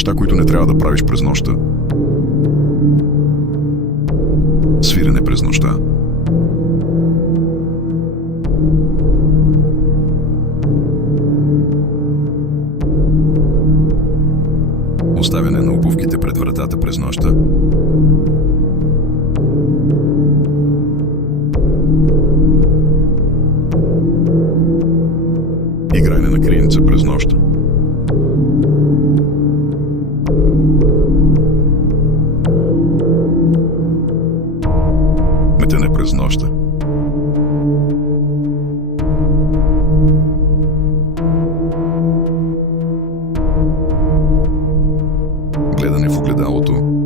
Неща, които не трябва да правиш през нощта. Свирене през нощта. Оставяне на обувките пред вратата през нощта. Игране на криеница през нощта. Метене през нощта. Гледане в огледалото.